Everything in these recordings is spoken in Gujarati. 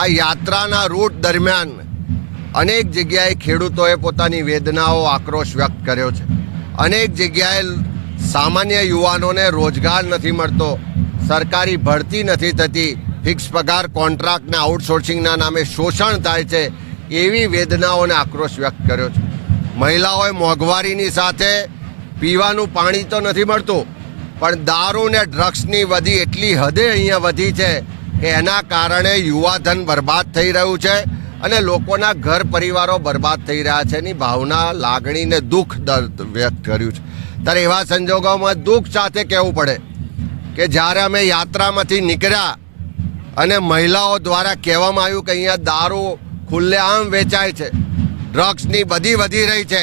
આ યાત્રાના રૂટ દરમિયાન અનેક જગ્યાએ ખેડૂતોએ પોતાની વેદનાઓ આક્રોશ વ્યક્ત કર્યો છે. અનેક જગ્યાએ સામાન્ય યુવાનોને રોજગાર નથી મળતો, સરકારી ભરતી નથી થતી, ફિક્સ પગાર કોન્ટ્રાક્ટને આઉટસોર્સિંગના નામે શોષણ થાય છે એવી વેદનાઓને આક્રોશ વ્યક્ત કર્યો છે. મહિલાઓએ મોંઘવારીની સાથે પીવાનું પાણી તો નથી મળતું, પણ દારૂ ને ડ્રગ્સની વધી એટલી હદે અહીંયા વધી છે કે એના કારણે યુવાધન બરબાદ થઈ રહ્યું છે અને લોકોના ઘર પરિવારો બરબાદ થઈ રહ્યા છે એની ભાવના લાગણીને દુઃખ દર્દ વ્યક્ત કર્યું છે. ત્યારે એવા સંજોગોમાં દુઃખ સાથે કહેવું પડે કે જ્યારે અમે યાત્રામાંથી નીકળ્યા અને મહિલાઓ દ્વારા કહેવામાં આવ્યું કે અહીંયા દારૂ ખુલ્લેઆમ વેચાય છે ડ્રગ્સની બધી વધી રહી છે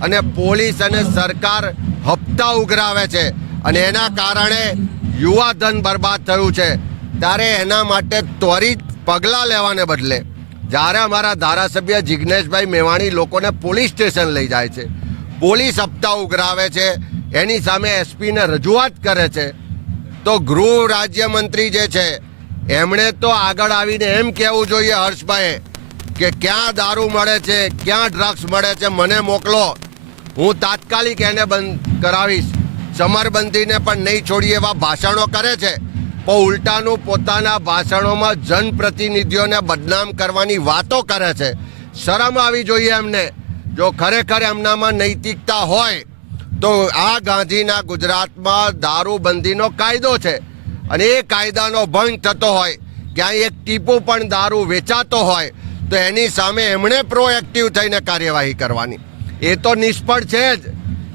અને પોલીસ અને સરકાર હપ્તા ઉઘરાવે છે અને એના કારણે યુવાધન બરબાદ થયું છે ત્યારે એના માટે ત્વરિત પગલાં લેવાને બદલે, જ્યારે અમારા ધારાસભ્ય જિજ્ઞેશભાઈ મેવાણી લોકોને પોલીસ સ્ટેશન લઈ જાય છે, પોલીસ હપ્તા ઉઘરાવે છે, એની સામે એસપીને રજૂઆત કરે છે, તો ગૃહ રાજ્યમંત્રી જે છે, એમણે તો આગળ આવીને એમ કહેવું જોઈએ હર્ષભાઈ કે ક્યાં દારૂ મળે છે, ક્યાં ડ્રગ્સ મળે છે, મને મોકલો. હું તાત્કાલિક એને બંધ કરાવીશ. સમરબંધીને પણ નહીં છોડી એવા ભાષણો કરે છે. પણ ઉલટાનું પોતાના ભાષણોમાં જનપ્રતિનિધિઓને બદનામ કરવાની વાતો કરે છે. શરમ આવી જોઈએ એમને. જો ખરેખર એમનામાં નૈતિકતા હોય, તો આ ગાંધીના ગુજરાતમાં દારૂબંધીનો કાયદો છે. અને એ કાયદાનો ભંગ થતો હોય, ક્યાંય એક ટીપું પણ દારૂ વેચાતો હોય, તો એની સામે એમણે પ્રોએક્ટિવ થઈને કાર્યવાહી કરવાની. એ તો નિષ્ફળ છે જ.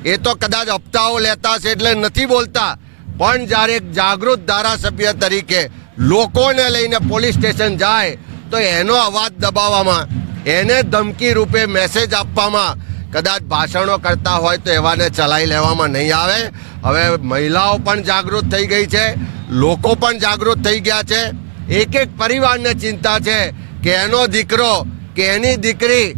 એ તો કદાચ હપ્તાઓ લેતા છે એટલે નથી બોલતા. પણ જ્યારે એક જાગૃત ધારાસભ્ય તરીકે લોકોને લઈને પોલીસ સ્ટેશન જાય, તો એનો અવાજ દબાવવામાં, એને ધમકી રૂપે મેસેજ આપવામાં કદાચ ભાષણો કરતા હોય તો એવાને ચલાવી લેવામાં નહીં આવે. હવે મહિલાઓ પણ જાગૃત થઈ ગઈ છે, લોકો પણ જાગૃત થઈ ગયા છે. એક એક પરિવારને ચિંતા છે કે એનો દીકરો કે એની દીકરી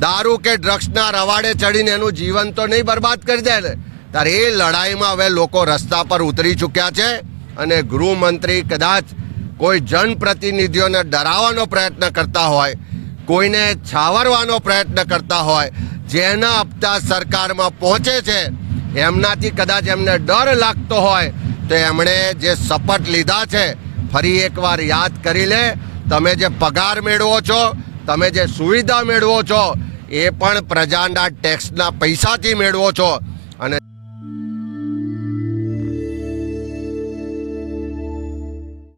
દારૂ કે ડ્રગ્સના રવાડે ચડીને એનું જીવન તો નહીં બરબાદ કરી દે ને. ત્યારે એ લડાઈમાં હવે લોકો રસ્તા પર ઉતરી ચૂક્યા છે અને ગૃહમંત્રી કદાચ કોઈ જનપ્રતિનિધિઓને ડરાવવાનો પ્રયત્ન કરતા હોય, કોઈને છાવરવાનો પ્રયત્ન કરતા હોય, જેના હપ્તા સરકારમાં પહોંચે છે, એમનાથી કદાચ એમને ડર લાગતો હોય, તો એમણે જે શપથ લીધા છે, ફરી એકવાર યાદ કરી લે. તમે જે પગાર મેળવો છો, તમે જે સુવિધા મેળવો છો, એ પણ પ્રજાના ટેક્સના પૈસાથી મેળવો છો.